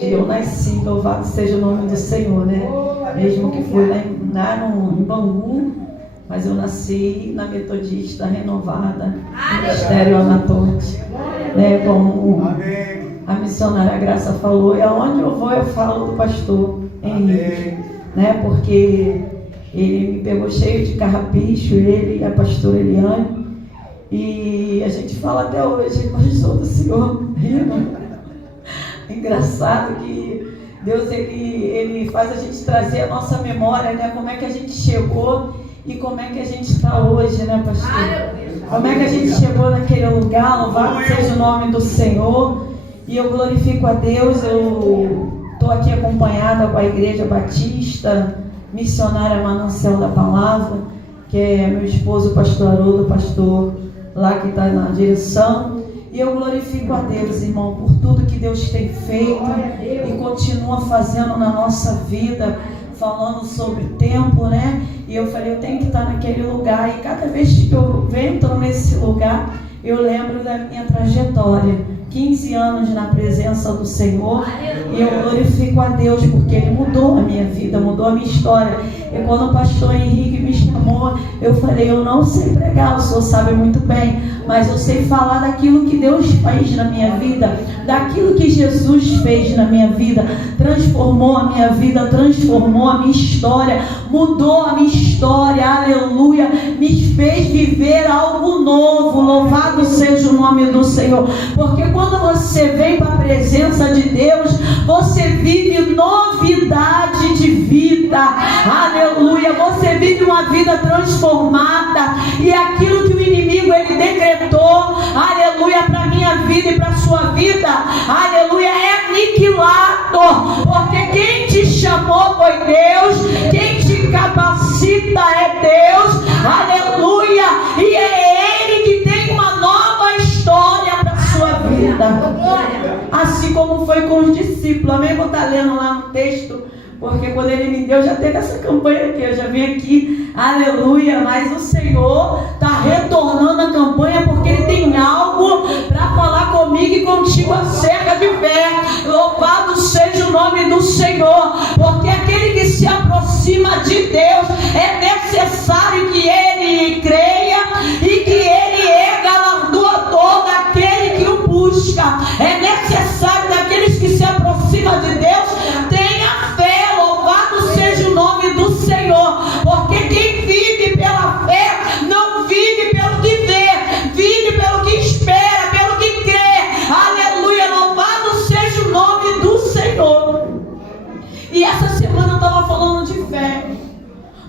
Eu nasci, louvado seja o nome do Senhor, né? Mesmo que foi lá em Bangu, mas eu nasci na Metodista Renovada, Ministério Anatonte, né? Como a missionária Graça falou, e aonde eu vou eu falo do pastor Henrique, né? Porque ele me pegou cheio de carrapicho, ele e a pastora Eliane, e a gente fala até hoje, pastor do Senhor, engraçado que Deus ele faz a gente trazer a nossa memória, né? Como é que a gente chegou e como é que a gente está hoje, né, pastor? Como é que a gente chegou naquele lugar? Louvado seja o nome do Senhor. E eu glorifico a Deus. Eu estou aqui acompanhada com a Igreja Batista Missionária Manancial da Palavra, que é meu esposo, o pastor Haroldo, pastor lá que está na direção. E eu glorifico a Deus, irmão, por tudo que Deus tem feito e continua fazendo na nossa vida, falando sobre tempo, né? E eu falei, eu tenho que estar naquele lugar. E cada vez que eu entro nesse lugar, eu lembro da minha trajetória. 15 anos na presença do Senhor. E eu glorifico a Deus porque Ele mudou a minha vida, mudou a minha história. E quando o pastor Henrique me chamou, eu falei, eu não sei pregar, o senhor sabe muito bem, mas eu sei falar daquilo que Deus fez na minha vida, daquilo que Jesus fez na minha vida, transformou a minha vida, transformou a minha história, mudou a minha história, aleluia, me fez viver algo novo. Louvado seja o nome do Senhor, porque quando você vem para a presença de Deus, você vive novidade de vida, aleluia, você vive uma vida transformada, e aquilo que o inimigo ele decretou, aleluia, para a minha vida e para a sua vida, aleluia, é aniquilado, porque quem te chamou foi Deus, quem te capacita é Deus, aleluia, e é Ele que tem uma nova história para a sua vida, assim como foi com os discípulos. Amém? Vou estar lendo lá no texto, porque quando Ele me deu, já teve essa campanha aqui, eu já vim aqui, aleluia, mas o Senhor está retornando a campanha, porque Ele tem algo para falar comigo e contigo acerca de fé. Louvado seja o nome do Senhor, porque aquele que se aproxima de Deus, é necessário que ele creia e que ele é galardoador daquele que o busca. É necessário daqueles que se aproximam de Deus tenha fé. Louvado seja o nome do Senhor, porque quem vive pela fé não vive pelo que vê, vive pelo que espera, pelo que crê. Aleluia, louvado seja o nome do Senhor. E essa semana eu estava falando de fé,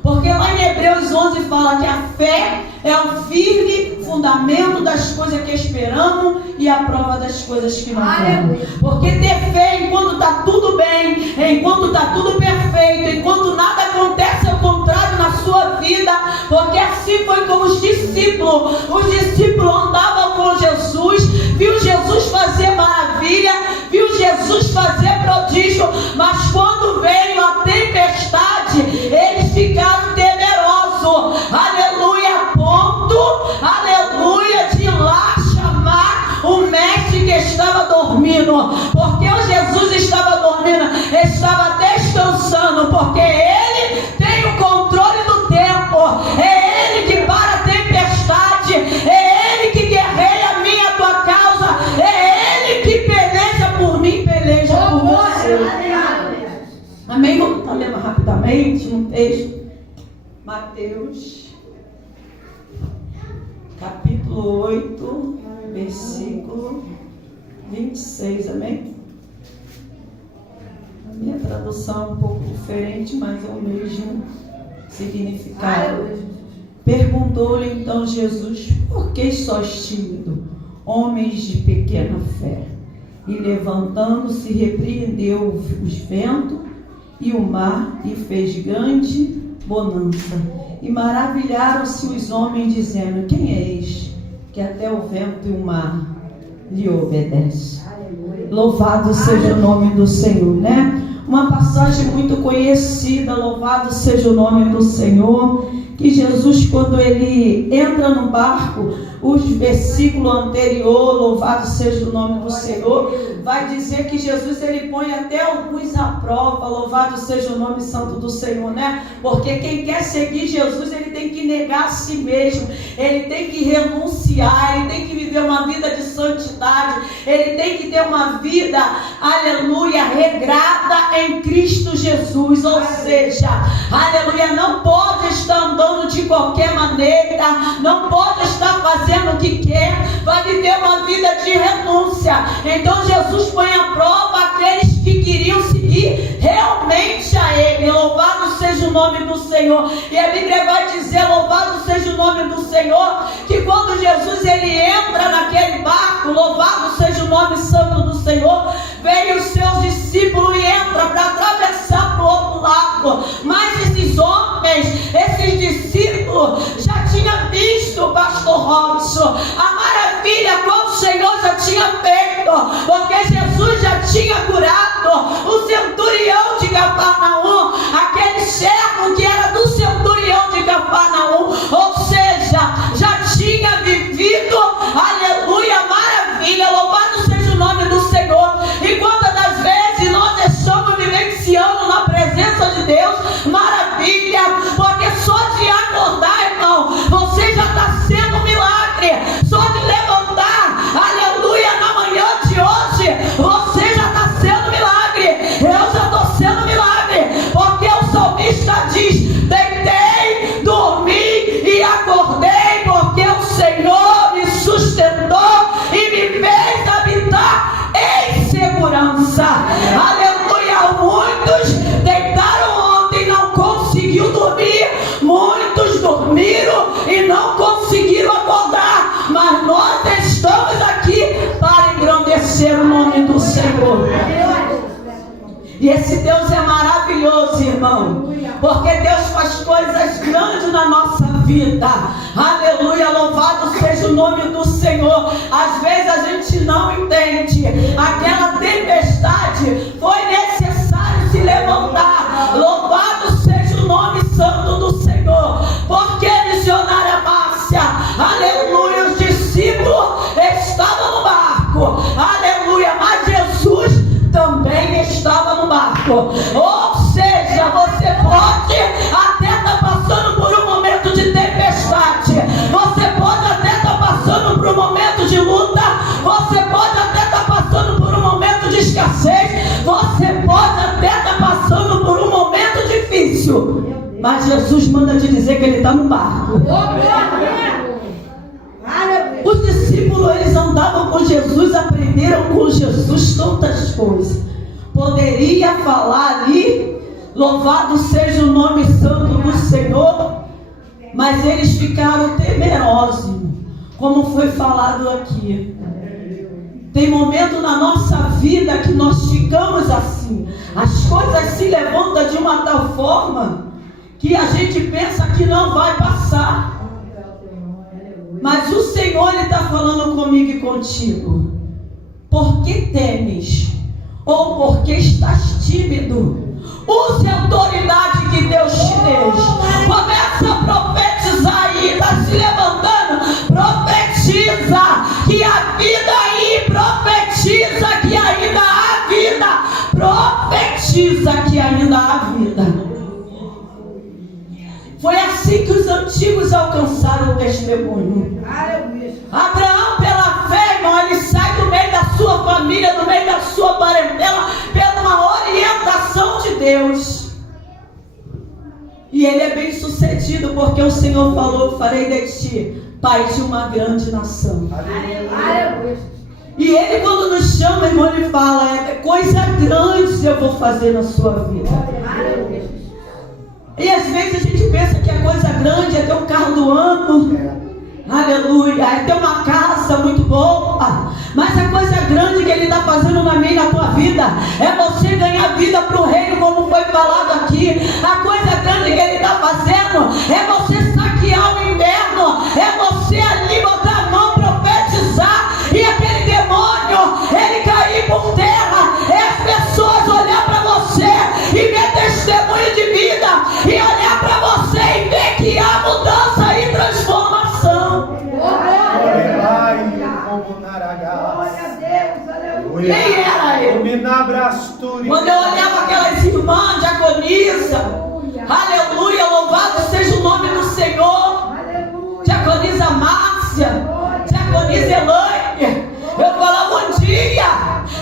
porque lá em Hebreus 11 fala que a fé é o firme fundamento das coisas que esperamos e a prova das coisas que não vemos. Porque ter fé enquanto está tudo bem, enquanto está tudo perfeito, enquanto nada acontece ao contrário na sua vida, porque assim foi com os discípulos. Os discípulos andavam com Jesus, viu Jesus fazer maravilha, viu Jesus fazer prodígio, mas quando veio a tempestade, eles ficaram temerosos. Aleluia, ponto, aleluia, de lá chamar o mestre que estava dormindo, porque o Jesus estava dormindo, estava descansando, porque Ele tem o controle do tempo, é Ele que para a tempestade, é Ele que guerreia a minha, a tua causa, é Ele que peleja por mim, peleja por você. Amém? Vamos estar lendo rapidamente um texto, Mateus capítulo 8, versículo 26, amém? A minha tradução é um pouco diferente, mas é o mesmo significado. Perguntou-lhe então Jesus, por que sós tímido, homens de pequena fé? E levantando-se, repreendeu os ventos e o mar, e fez grande bonança. E maravilharam-se os homens, dizendo, quem é este, que até o vento e o mar lhe obedece? Louvado seja o nome do Senhor, né? Uma passagem muito conhecida, louvado seja o nome do Senhor, que Jesus, quando ele entra no barco o versículo anterior, louvado seja o nome do Senhor, vai dizer que Jesus, ele põe até alguns à prova, louvado seja o nome santo do Senhor, né? Porque quem quer seguir Jesus, ele tem que negar a si mesmo, ele tem que renunciar, ele tem que viver uma vida de santidade, ele tem que ter uma vida, aleluia, regrada em Cristo Jesus, ou seja, aleluia, não pode estar andando de qualquer maneira, não pode estar fazendo o que quer, vai viver uma vida de renúncia. Então Jesus põe à prova aqueles que queriam seguir realmente a Ele. Louvado seja o nome do Senhor. E a Bíblia vai dizer, louvado seja o nome do Senhor, que quando Jesus ele entra naquele barco, louvado seja o nome santo do Senhor, vem os seus discípulos e entra para atravessar para o outro lado. Mas esses homens, esses discípulos já tinham visto o pastor Robson, a maravilha qual o Senhor já tinha feito, porque Jesus já tinha curado o centurião de Cafarnaum, aquele servo que era do centurião de Cafarnaum, ou seja, já tinha vivido, aleluia, maravilha, louvado seja o nome do Senhor. E quantas das vezes nós estamos vivenciando na presença de Deus, maravilha, porque só de acordar, irmão, você já está sendo um milagre, só de levantar, aleluia, na manhã de hoje, você já está sendo milagre, eu já estou sendo milagre, porque o salmista diz, deitei, dormi e acordei, porque o Senhor me sustentou e me fez habitar em segurança, aleluia. Muitos deitaram ontem e não conseguiu dormir, muitos dormiram e não conseguiram acordar, mas nós estamos aqui para engrandecer o nome do Senhor. E esse Deus é maravilhoso, irmão, porque Deus faz coisas grandes na nossa vida, aleluia, louvado seja o nome do Senhor. Às vezes a gente não entende, aquela tempestade foi necessário se levantar, louvado seja o nome santo do Senhor, porque missionária Márcia, aleluia, os discípulos estavam no barco, aleluia, mas Jesus também estava no barco, ou seja, você pode até estar passando por um momento de tempestade, você pode até estar passando por um momento de luta, você pode até estar passando por um momento de escassez, você pode até estar passando por um momento difícil, mas Jesus manda te dizer que ele está no barco. Os discípulos, eles andavam com Jesus, aprenderam com Jesus tantas coisas. Poderia falar ali, louvado seja o nome santo do Senhor, mas eles ficaram temerosos, como foi falado aqui. Tem momento na nossa vida que nós ficamos assim, as coisas se levantam de uma tal forma que a gente pensa que não vai passar. Mas o Senhor, ele está falando comigo e contigo. Por que temes? Ou porque estás tímido? Use a autoridade que Deus te deu. Começa a profetizar aí. Está se levantando. Profetiza que a vida aí. Profetiza que ainda há vida. Profetiza que ainda há vida. Foi assim que os antigos alcançaram o testemunho. Abraão, pela fé, irmão, ele sai do meio da sua família, do meio da sua parentela, pela uma orientação de Deus. E ele é bem sucedido, porque o Senhor falou, farei de ti pai de uma grande nação. E ele, quando nos chama, irmão, ele fala, é coisa grande eu vou fazer na sua vida. E às vezes a gente pensa que a coisa grande é ter um carro do ano, aleluia, é ter uma casa muito boa, mas a coisa grande que ele está fazendo na minha e na tua vida é você ganhar vida para o reino, como foi falado aqui. A coisa grande que ele está fazendo é você saquear o inverno, é você ali botar a mão, profetizar, e aquele demônio, ele cair por terra, é as pessoas olhar para você e ver testemunho de vida, e olhar para você e ver que há mudança e transformação. Quando eu olhava aquelas irmãs, diaconisa, aleluia, louvado seja o nome do Senhor. Diaconisa Márcia, diaconisa Elaine, eu falava um dia,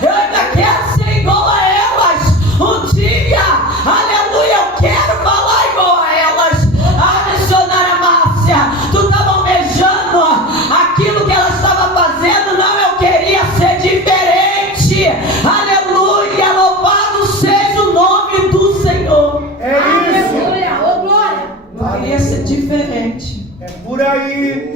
eu ainda quero ser igual a elas. Um dia, aleluia, eu quero falar igual a elas. Ah, missionária Márcia, tu estava almejando aquilo que ela estava fazendo. Não, eu queria ser diferente. Aleluia, louvado seja o nome do Senhor. É isso. Aleluia, ô glória. Eu queria ser diferente. É por aí.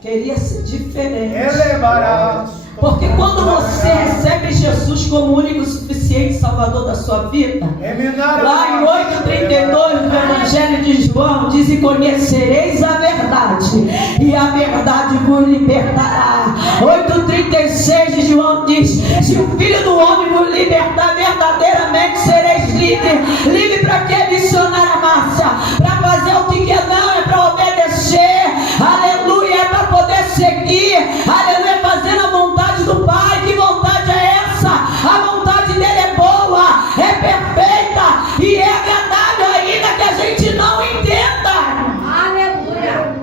Queria ser diferente. Elevará. Porque quando você recebe Jesus como único, suficiente Salvador da sua vida, lá em 8,32 do Evangelho de João, diz: e conhecereis a verdade, e a verdade vos libertará. 8,36 de João diz: se o Filho do Homem vos libertar, verdadeiramente sereis livres. Livre para quê, missionária Márcia? Para fazer o que quer, não, é para obedecer. Aleluia, é para poder seguir. Aleluia, fazendo a vontade do Pai. Que vontade é essa? A vontade dele é boa, é perfeita e é agradável, ainda que a gente não entenda. Aleluia.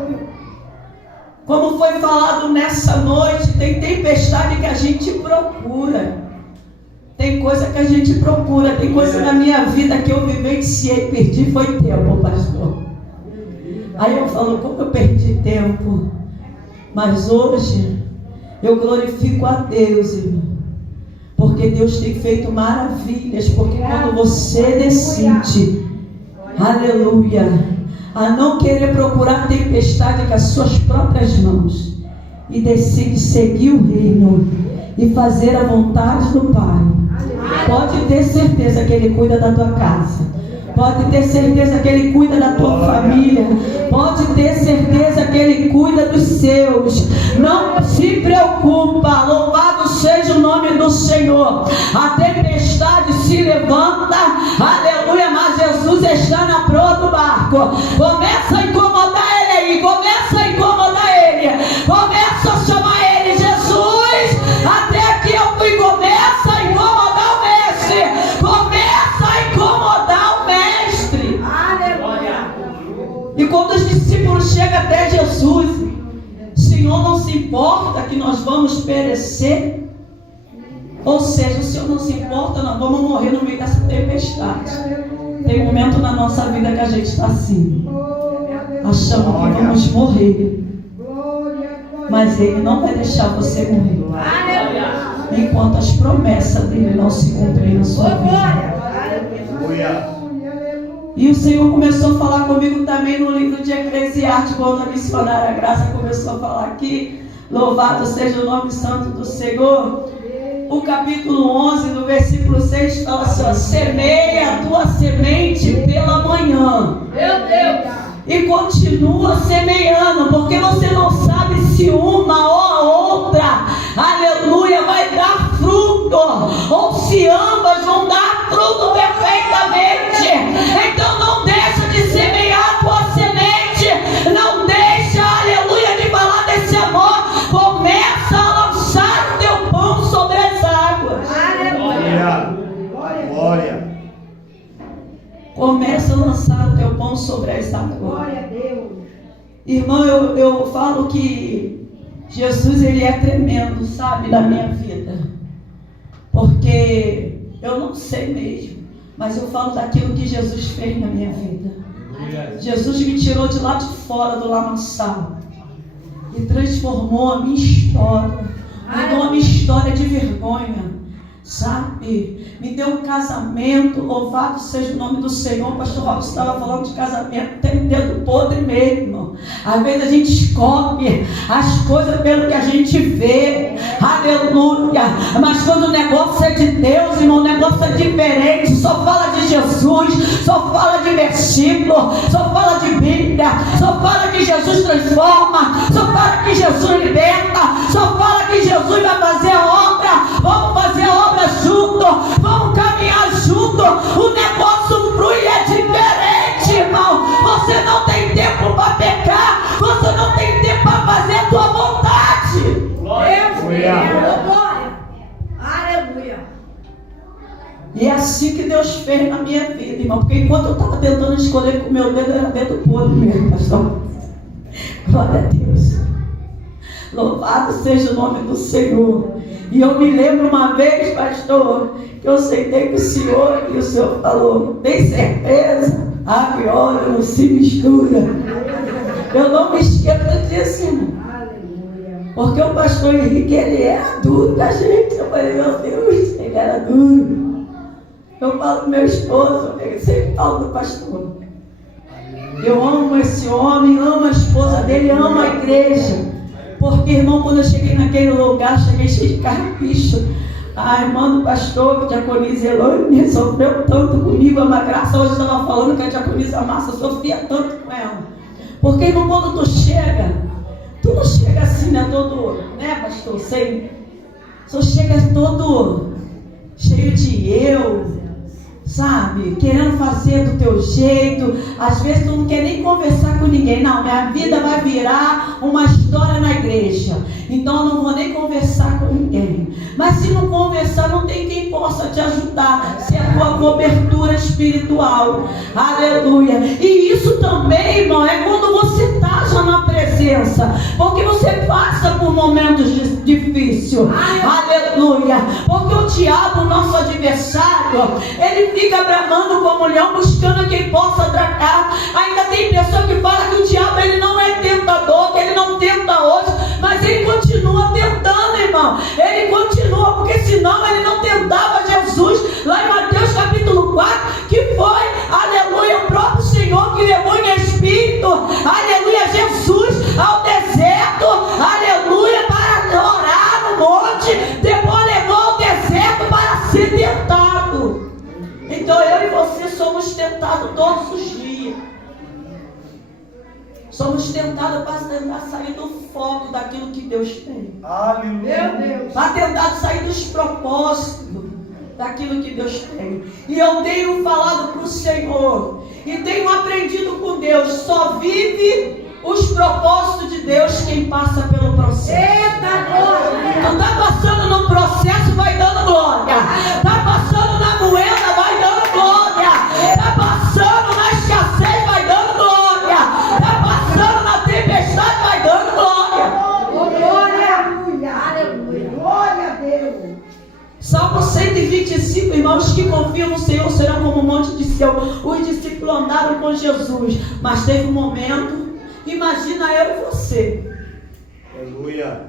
Como foi falado nessa noite, tem tempestade que a gente procura. Tem coisa que a gente procura. Tem coisa na minha vida que eu vivenciei, perdi, foi tempo, pastor. Aí eu falo, como eu perdi tempo? Mas hoje eu glorifico a Deus, irmão, porque Deus tem feito maravilhas. Porque quando você decide, aleluia, a não querer procurar a tempestade com as suas próprias mãos e decide seguir o reino e fazer a vontade do Pai, pode ter certeza que Ele cuida da tua casa. Pode ter certeza que Ele cuida da tua família. Pode ter certeza que Ele cuida dos seus. Não se preocupa. Louvado seja o nome do Senhor. A tempestade se levanta. Aleluia. Mas Jesus está na proa do barco. Começa a incomodar Ele aí. Começa a incomodar Ele. Começa a chamar Ele. Jesus, até aqui eu fui. Começa a incomodar o mestre. Começa a incomodar o mestre. E quando os discípulos chegam até Jesus, Senhor, não se importa que nós vamos perecer? Ou seja, o Senhor não se importa, nós vamos morrer no meio dessa tempestade. Tem um momento na nossa vida que a gente está assim, achando que vamos morrer, mas Ele não vai deixar você morrer enquanto as promessas dele não se cumprirem na sua vida. E o Senhor começou a falar comigo também no livro de Eclesiastes, quando a missionária Graça começou a falar aqui. Louvado seja o nome santo do Senhor. O capítulo 11, no versículo 6, fala assim: semeia a tua semente pela manhã. Meu Deus! E continua semeando, porque você não sabe se uma ou a outra, aleluia, vai dar fruto, ou se ambas vão dar fruto perfeitamente. Então não deixa de semear a tua semente, não deixa, aleluia, de falar desse amor. Começa a lançar o teu pão sobre as águas. Aleluia. Glória. Começa a lançar o teu pão sobre as águas. Glória a Deus. Irmão, eu falo que Jesus, Ele é tremendo, sabe, na minha vida. Porque eu não sei mesmo, mas eu falo daquilo que Jesus fez na minha vida. Jesus me tirou de lá de fora do lamaçal e transformou a minha história. Mudou a minha história de vergonha, sabe? Me deu um casamento, louvado seja o nome do Senhor. O pastor Robson estava falando de casamento, tem dedo podre mesmo. Às vezes a gente escolhe as coisas pelo que a gente vê, aleluia. Mas quando o negócio é de Deus, irmão, o negócio é diferente. Só fala de Jesus, só fala de versículo, só fala de Bíblia, só fala que Jesus transforma, só fala que Jesus liberta, só fala que Jesus vai fazer a obra. Vamos fazer a obra junto, vamos caminhar junto. O negócio flui, é diferente, irmão. Você não tem tempo para pecar, você não tem tempo para fazer a tua vontade. Glória. Aleluia. E é assim que Deus fez na minha vida, irmão. Porque enquanto eu estava tentando escolher com o meu dedo, era dedo podre mesmo, pastor. Glória a Deus. Louvado seja o nome do Senhor. E eu me lembro uma vez, pastor, que eu sentei com o Senhor e o Senhor falou: tem certeza? Água e óleo não se mistura. Eu não me esqueço disso, irmão. Porque o pastor Henrique, ele era duro da gente. Eu falei: meu Deus, ele era duro. Eu falo pro meu esposo, eu sempre falo do pastor. Eu amo esse homem, amo a esposa dele, amo a igreja. Porque, irmão, quando eu cheguei naquele lugar, cheguei cheio de carrapicho. A irmã do pastor, diaconisa Elônia, sofreu tanto comigo. A Graça hoje estava falando que a diaconisa Márcia sofria tanto com ela. Porque, irmão, quando tu não chega assim, né, todo, né, pastor, sem, só chega todo cheio de eu, sabe, querendo fazer do teu jeito. Às vezes tu não quer nem conversar com ninguém. Não, minha vida vai virar uma história na igreja, então eu não vou nem conversar com ninguém. Mas se não conversar, não tem quem possa te ajudar, se é a tua cobertura espiritual. Aleluia. E isso também, irmão, é quando você está já na presença, porque você passa por momentos difíceis. Aleluia. Porque o diabo, nosso adversário, ele fica bramando como leão, buscando quem possa atracar. Ainda tem pessoa que fala que o diabo, ele não é tentador, que ele não tenta hoje, mas ele continua tentando, irmão. Ele continua, porque senão ele não tentava Jesus. Lá em Mateus capítulo 4, que foi, aleluia, o próprio Senhor que levou em espírito, aleluia, Jesus ao deserto, aleluia, para orar no monte. Depois levou ao deserto para ser tentado. Então eu e você somos tentados todos os dias. Somos tentados para tentar sair do foco daquilo que Deus tem. Aleluia. Meu Deus. Para tentar sair dos propósitos daquilo que Deus tem. E eu tenho falado para o Senhor e tenho aprendido com Deus: só vive os propósitos de Deus quem passa pelo processo. Eita glória. Tu está passando no processo, vai dando glória. Está passando na moeda, vai dando glória. Está passando na escassez, vai dando glória. Está passando na tempestade, vai dando glória. Glória. Aleluia. Glória a Deus. Salmo 125, irmãos, que confiam no Senhor serão como o monte de Sião. Os discípulos andaram com Jesus, mas teve um momento, imagina eu e você. Aleluia.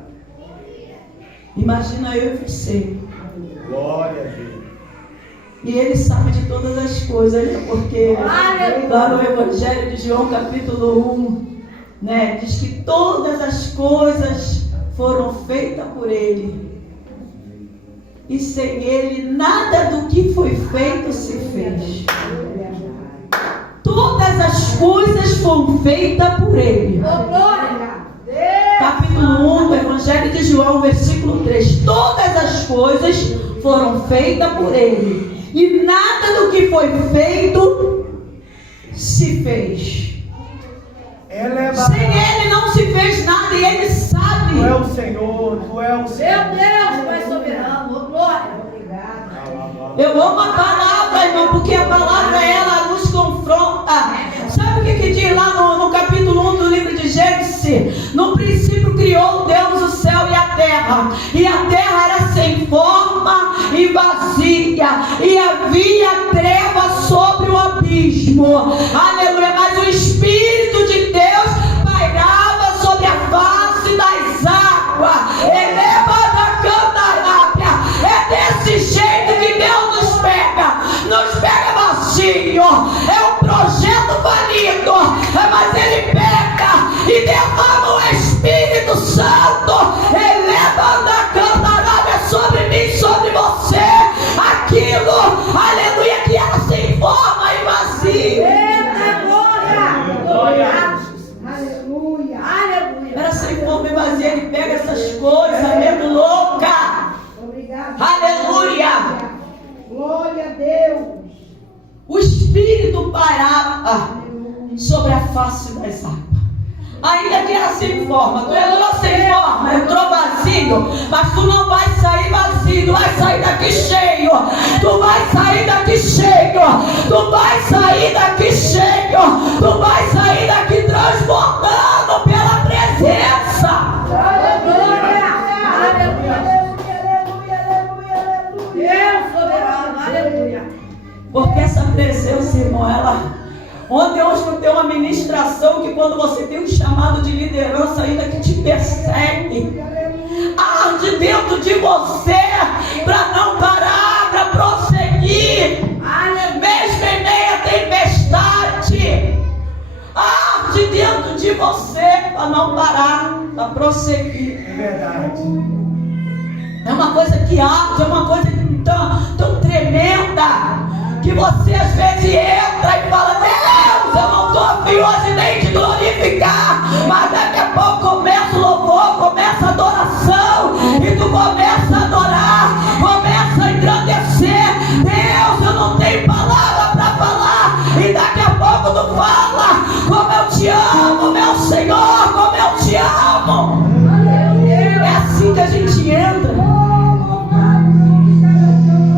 Imagina eu e você. Glória a Deus. E Ele sabe de todas as coisas, né? Porque lá no Evangelho de João, capítulo 1, né, diz que todas as coisas foram feitas por Ele. E sem Ele, nada do que foi feito se fez. Todas as coisas foram feitas por Ele. Capítulo 1 do Evangelho de João, versículo 3. Todas as coisas foram feitas por Ele. E nada do que foi feito se fez. Sem Ele não se fez nada, e Ele sabe. Tu é o Senhor, tu é o Senhor. Meu Deus, Pai soberano. Glória. Obrigado. Eu amo a palavra, irmão, porque a palavra, ela nos confronta. Sabe o que diz lá no capítulo 1 do livro de Gênesis? No princípio criou Deus o céu e a terra era sem forma e vazia, e havia treva sobre o abismo. Aleluia. Mas o Espírito de Deus pairava sobre a face das águas. Eleva da cantarápia. É desse jeito que Deus nos pega vazio. É um projeto falido, mas Ele pega e derrama o Espírito Santo. Eleva da cantarápia sobre mim, sobre você. Aquilo, aleluia, que era sem forma e vazio. Eita glória. Glória. Aleluia. Aleluia. Era sem forma e vazio. Ele pega essas coisas, mesmo louca. Obrigado. Aleluia. Glória a Deus. O Espírito parava sobre a face das águas. Ainda que era sem forma, tu entrou sem forma, entrou vazio, mas tu não vai sair vazio, tu vai sair daqui cheio, tu vai sair daqui cheio, tu vai sair daqui cheio, tu vai sair daqui transbordando pela presença. Aleluia, Deus soberano, aleluia. Porque essa presença, irmão, onde Deus não tem uma ministração que quando você tem um chamado de liderança ainda que te persegue, arde dentro de você para não parar, para prosseguir, mesmo em meio à tempestade, arde dentro de você para não parar, para prosseguir. É verdade. É uma coisa que arde, é uma coisa tão tremenda, que você às vezes entra e fala: Deus, eu não estou afim hoje nem de glorificar, mas daqui a pouco começa o louvor, começa a adoração, e tu começa a adorar, começa a engrandecer. Deus, eu não tenho palavra para falar, e daqui a pouco tu fala: como eu te amo, meu Senhor, como eu te amo. É assim que a gente entra.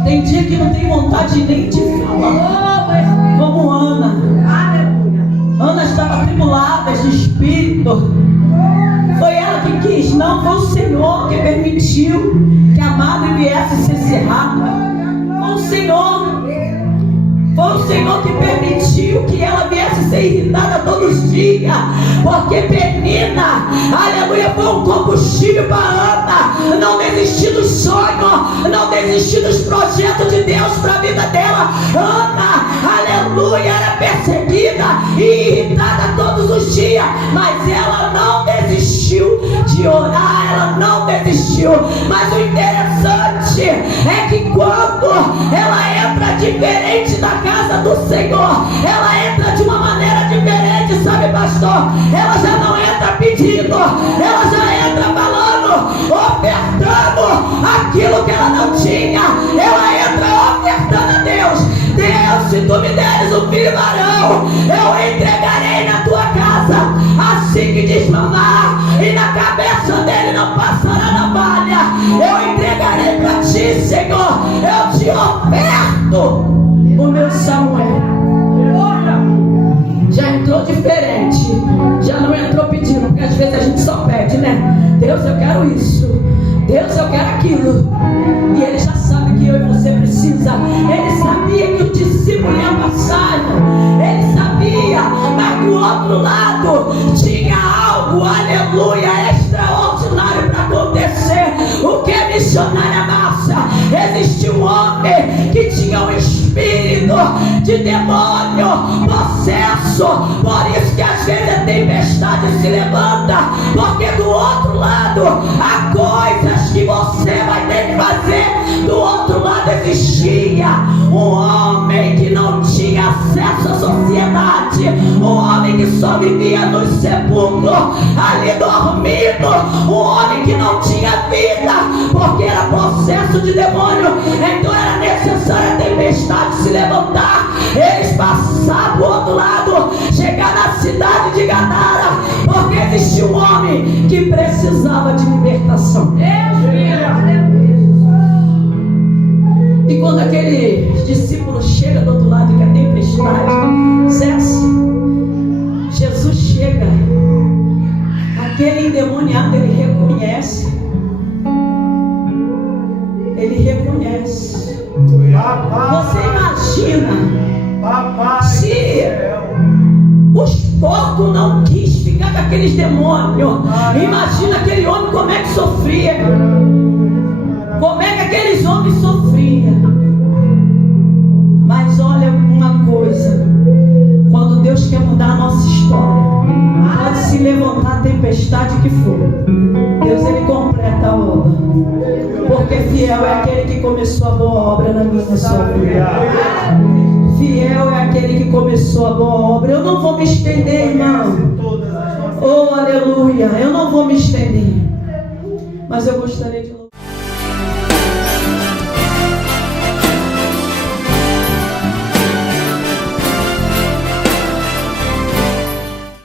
Tem dia que não tem vontade nem de falar. Como Ana. Ana estava atribulada de espírito. Foi ela que quis, não foi o Senhor que permitiu que a madre viesse se encerrar. Foi o Senhor. Foi o Senhor que permitiu que ela viesse ser irritada todos os dias. Porque Penina, aleluia, foi um combustível para Ana não desistir dos sonhos, não desistir dos projetos de Deus para a vida dela. Ana, aleluia, era perseguida e irritada todos os dias, mas ela não desistiu de orar, ela não desistiu. Mas o interessante é que quando ela entra diferente da casa do Senhor, ela entra de uma maneira diferente, sabe, pastor? Ela já não entra pedindo, ela já entra falando, ofertando aquilo que ela não tinha. Ela entra ofertando a Deus. Deus, se tu me deres um filho varão, eu entregarei na tua casa, assim que desmamar, e na cabeça dele não passará navalha. Eu entregarei para ti, Senhor, eu te oferto o meu Samuel. Já entrou diferente, já não entrou pedindo, porque às vezes a gente só pede, né? Deus, eu quero isso, Deus, eu quero aquilo, e Ele já sabe que eu e você precisa. Ele sabia que o discípulo ia passar, Ele sabia, mas do outro lado tinha algo, aleluia, extraordinário para acontecer. O que é missionária massa? Existe um homem que tinha um espírito de demônio, possesso. Por isso que às vezes a tempestade se levanta, porque do outro lado há coisas que você vai ter que fazer. Do outro lado existia um homem que não tinha acesso à sociedade, um homem que só vivia nos sepulcros, ali dormindo, um homem que não tinha vida, porque era possesso de demônio. Então era necessário a tempestade se levantar, eles passar do outro lado, chegar na cidade de Gadara, porque existia um homem que precisava de libertação. E quando aquele discípulo chega do outro lado, que a tempestade cessa, Jesus chega, aquele endemoniado, ele reconhece. Você imagina se os porcos não quis ficar com aqueles demônios. Imagina aquele homem como é que sofria, como é que aqueles homens sofriam. Mas olha uma coisa, quando Deus quer mudar a nossa história, pode se levantar a tempestade que for, Deus, ele completa a obra, porque fiel é aquele que começou a boa obra na minha sua vida. Fiel é aquele que começou a boa obra. Eu não vou me estender, irmão. Oh, aleluia. Eu não vou me estender, mas eu gostaria de